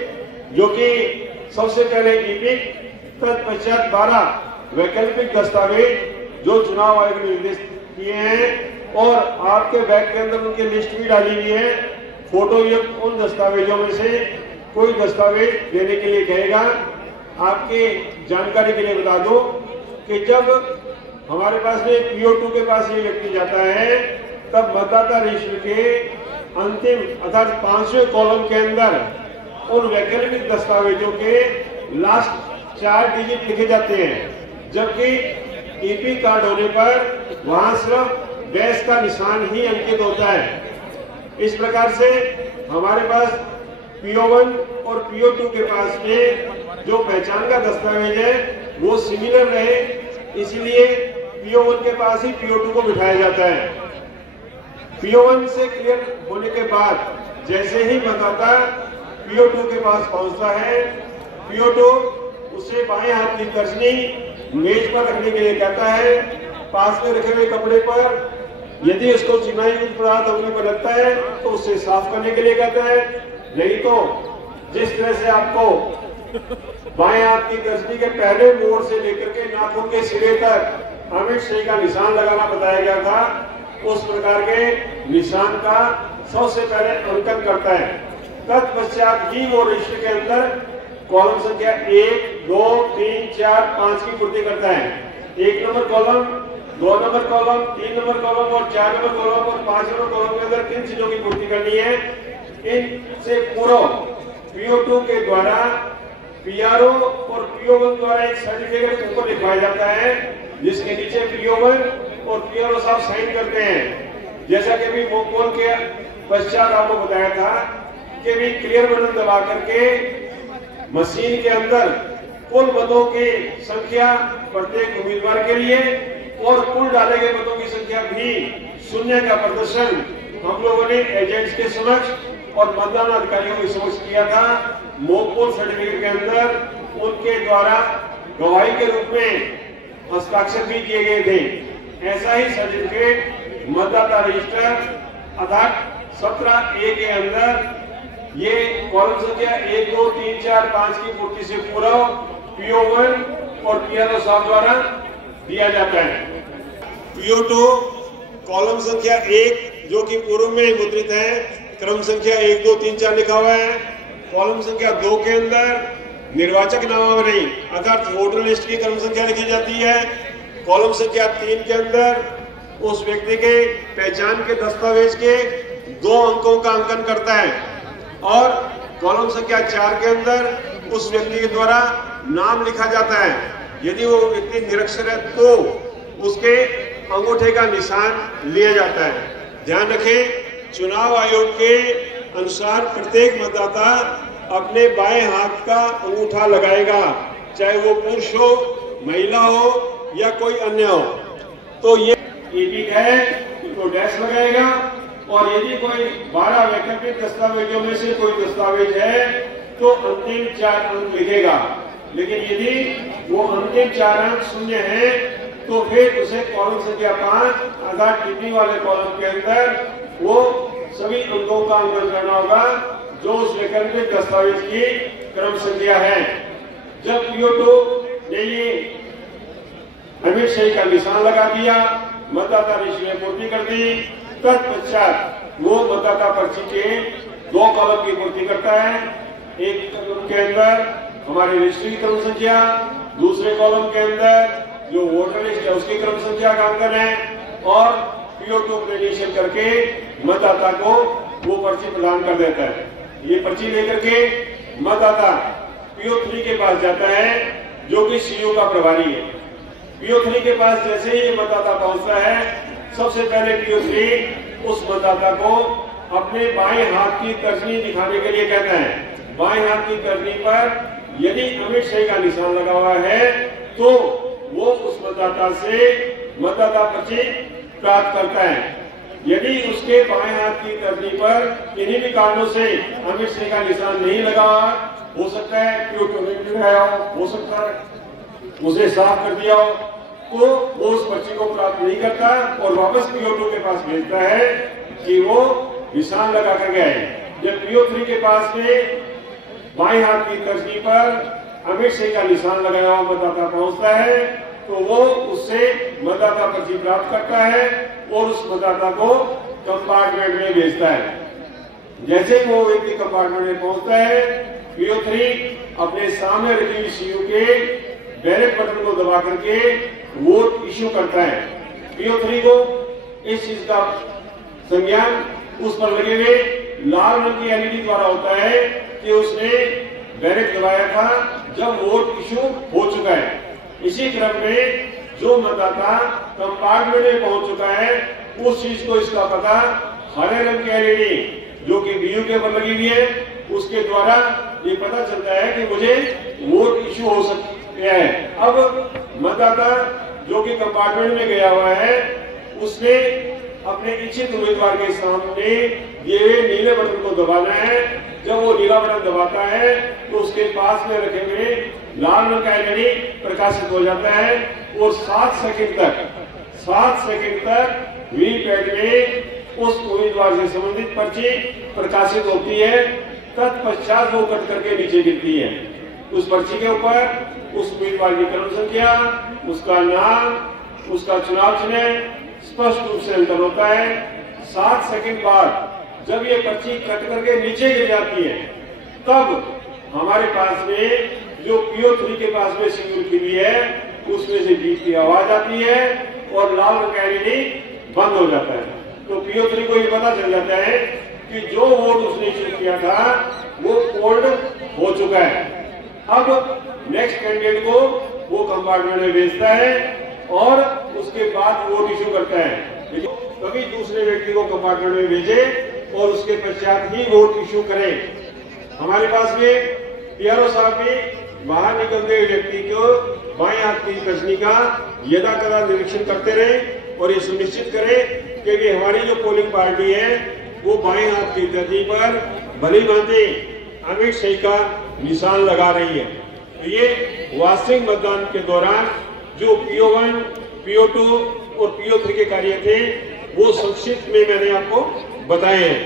जो कि सबसे पहले ईपिक, तत्पश्चात 12 वैकल्पिक दस्तावेज जो चुनाव आयोग ने निर्देश किए हैं और आपके बैग के अंदर उनकी लिस्ट भी डाली हुई है। फोटो युक्त उन दस्तावेजों में से कोई दस्तावेज देने के लिए कहेगा। आपकी जानकारी के लिए बता दो कि जब हमारे पास में PO2 के पास ये व्यक्ति जाता है तब मतदाता रजिस्टर के अंतिम अर्थात 5वें कॉलम के अंदर उन वैकल्पिक दस्तावेजों के लास्ट 4 डिजिट लिखे जाते हैं, जबकि EP कार्ड होने पर वहां सिर्फ डैश का निशान ही अंकित होता है। इस प्रकार से हमारे पास PO1 और PO2 के पास में जो पहचान का दस्तावेज है वो सिमिलर रहे, इसलिए PO1 के पास ही PO2 को बिठाया जाता है। PO1 से क्लियर होने के बाद जैसे ही मतदाता PO2 के पास पहुंचता है, PO2 उसे बाएं हाथ की तर्जनी मेज पर रखने के लिए कहता है। पास में रखे हुए कपड़े पर यदि उसको चिनाई पदार्थ उंगली पर लगता है तो उसे साफ करने के लिए कहता है, नहीं तो जिस तरह से आपको बाएं हाथ की तर्जनी के पहले मोड़ से लेकर के नाखून के सिरे तक अमिट शाही का निशान लगाना बताया गया था, उस प्रकार के निशान का सबसे पहले अंकन करता है। तत्पश्चात ही वो रजिस्टर के अंदर कॉलम संख्या 1, 2, 3, 4, 5 की पूर्ति करता है। 1 number column, 2 number column, 3 number column और 4 नंबर कॉलम और 5 नंबर कॉलम के अंदर किन चीजों की पूर्ति करनी है, इनसे पूर्व PO2 के द्वारा PRO और PO1 द्वारा एक सर्टिफिकेट ऊपर लिखवाया जाता है, जिसके नीचे PO1 और PRO साहब साइन करते हैं। जैसा कि अभी मोकपोल के पश्चात आपको बताया था कि भी क्लियर बटन दबा करके मशीन के अंदर कुल मतों की संख्या प्रत्येक उम्मीदवार के लिए और कुल डाले गए मतों की संख्या भी शून्य का प्रदर्शन हम लोगों ने एजेंट्स के समक्ष और मतदान अधिकारियों के समक्ष किया था। मोकपोल सर्टिफिकेट के अंदर उनके द्वारा गवाही के रूप में हस्ताक्षर भी किए गए थे। ऐसा ही सर्टिफिकेट मतदाता रजिस्टर अर्थात 17A के अंदर ये कॉलम संख्या 1, 2, 3, 4, 5 की पूर्ति से पूर्व PO1 और PRO साहब द्वारा दिया जाता है। PO2 कॉलम संख्या 1 जो कि पूर्व में मुद्रित है, क्रम संख्या 1, 2, 3, 4 लिखा हुआ है। कॉलम संख्या 2 के अंदर निर्वाचक नामावली अर्थात वोटर लिस्ट की क्रम संख्या लिखी जाती है। कॉलम संख्या 3 के अंदर उस व्यक्ति के पहचान के दस्तावेज के 2 अंकों का अंकन करता है और कॉलम संख्या 4 के अंदर उस व्यक्ति के द्वारा नाम लिखा जाता है। यदि वो व्यक्ति निरक्षर है तो उसके अंगूठे का निशान लिया जाता है। ध्यान रखें, चुनाव आयोग के अनुसार प्रत्येक मतदाता अपने बाएं हाथ का अंगूठा लगाएगा, चाहे वो पुरुष हो, महिला हो या कोई अन्य हो। तो ये ईपिक है तो डैश लगाएगा और यदि कोई 12 वैकल्पिक दस्तावेजों में से कोई दस्तावेज है तो अंतिम 4 अंक लिखेगा, लेकिन यदि वो अंतिम 4 अंक शून्य है तो फिर उसे कॉलम संख्या 5 अर्थात टिप्पणी वाले कॉलम के अंदर वो सभी अंकों का अंकन करना होगा जो उस वैकल्पिक दस्तावेज की क्रम संख्या है। जब PO2 ने ये अमिट शाही का निशान लगा दिया, मतदाता रजिस्टर में पूर्ति कर दी, तत्पश्चात वो मतदाता पर्ची के 2 कॉलम की पूर्ति करता है। एक कॉलम के अंदर हमारी रजिस्ट्री की क्रम संख्या, दूसरे कॉलम के अंदर जो वोटर लिस्ट है उसकी क्रम संख्या का अंकन है और PO2 प्रेजेंटेशन करके मतदाता को वो पर्ची प्रदान कर देता है। ये पर्ची लेकर के मतदाता PO3 के पास जाता है जो कि CO का प्रभारी है। PO3 के पास जैसे ही मतदाता पहुंचता है, सबसे पहले PO3 उस मतदाता को अपने बाएं हाथ की तर्जनी दिखाने के लिए कहता है। बाएं हाथ की तर्जनी पर यदि अमिट शाही का निशान लगा हुआ है तो वो उस मतदाता से मतदाता पर्ची प्राप्त करता है। यदि उसके बाएं हाथ की तर्जनी पर किन्हीं भी कारणों से अमिट शाही का निशान नहीं लगा, हो सकता है PO2 ने हो सकता है उसे साफ कर दिया हो, तो वो उस पर्ची को प्राप्त नहीं करता और वापस PO2 के पास भेजता है कि वो निशान लगा कर गए। जब PO3 के पास में बाएं हाथ की तर्जनी पर अमिट सिंह का निशान लगाया हुआ मतदाता पहुंचता है तो वो उससे मतदाता पर्ची प्राप्त करता है और उस मतदाता को कंपार्टमेंट में भेजता है। जैसे ही वो व्यक्ति कंपार्टमेंट में पहुंचता है, PO3 अपने सामने रखी हुई सीयू के बैलेट बटन को दबा करके वोट इश्यू करता है। PO3 को इस चीज का संज्ञान उस पर लगे हुए लाल रंग की LED द्वारा होता है कि उसने बैलेट दबाया था जब वोट इश्यू हो चुका है। इसी क्रम में जो मतदाता कंपार्टमेंट में पहुंच चुका है उस चीज को इसका पता हरे रंग की LED जो कि BU के ऊपर लगी हुई है उसके द्वारा ये पता चलता है कि मुझे वोट इश्यू हो सकता है। अब मतदाता जो कि कंपार्टमेंट में गया हुआ है उसने अपने इच्छित उम्मीदवार के सामने ये नीले बटन को दबाना है। जब वो नीला बटन दबाता है तो उसके पास में रखे हुए लाल रंग का LED प्रकाशित हो जाता है और 7 सेकंड तक वीवीपैट में उस उम्मीदवार से संबंधित पर्ची प्रकाशित होती है। तत्पश्चात वो कट करके नीचे गिरती है। उस पर्ची के ऊपर उस उम्मीदवार की क्रम संख्या, उसका नाम, उसका चुनाव चिन्ह स्पष्ट रूप से अंतर होता है। 7 सेकंड बाद जब ये पर्ची कट करके नीचे गिर जाती है तब हमारे पास में जो PO3 के पास में सीयू रखी हुई है उसमें से बीप की आवाज आती है और लाल रंग का LED बंद हो जाता है। तो PO3 को ये पता चल जाता है कि जो वोट उसने इश्यू किया था वो पोल्ड हो चुका है। अब नेक्स्ट कैंडिडेट को वो कंपार्टमेंट में भेजता है और उसके बाद वोट इश्यू करता है। कभी दूसरे व्यक्ति को कंपार्टमेंट में भेजे और उसके पश्चात ही वोट इश्यू करे। हमारे पास में PRO साहब भी बाहर निकलते हुए व्यक्ति को बाएं हाथ की तर्जनी का यदा कदा निरीक्षण करते रहे और ये सुनिश्चित करें कि हमारी जो पोलिंग पार्टी है वो बाएं हाथ की तर्जनी पर भली भांति अमिट सिंह का निशान लगा रही है। तो ये वास्तविक मतदान के दौरान जो PO1, PO2 और PO3 के कार्य थे वो संक्षिप्त में मैंने आपको बताए हैं।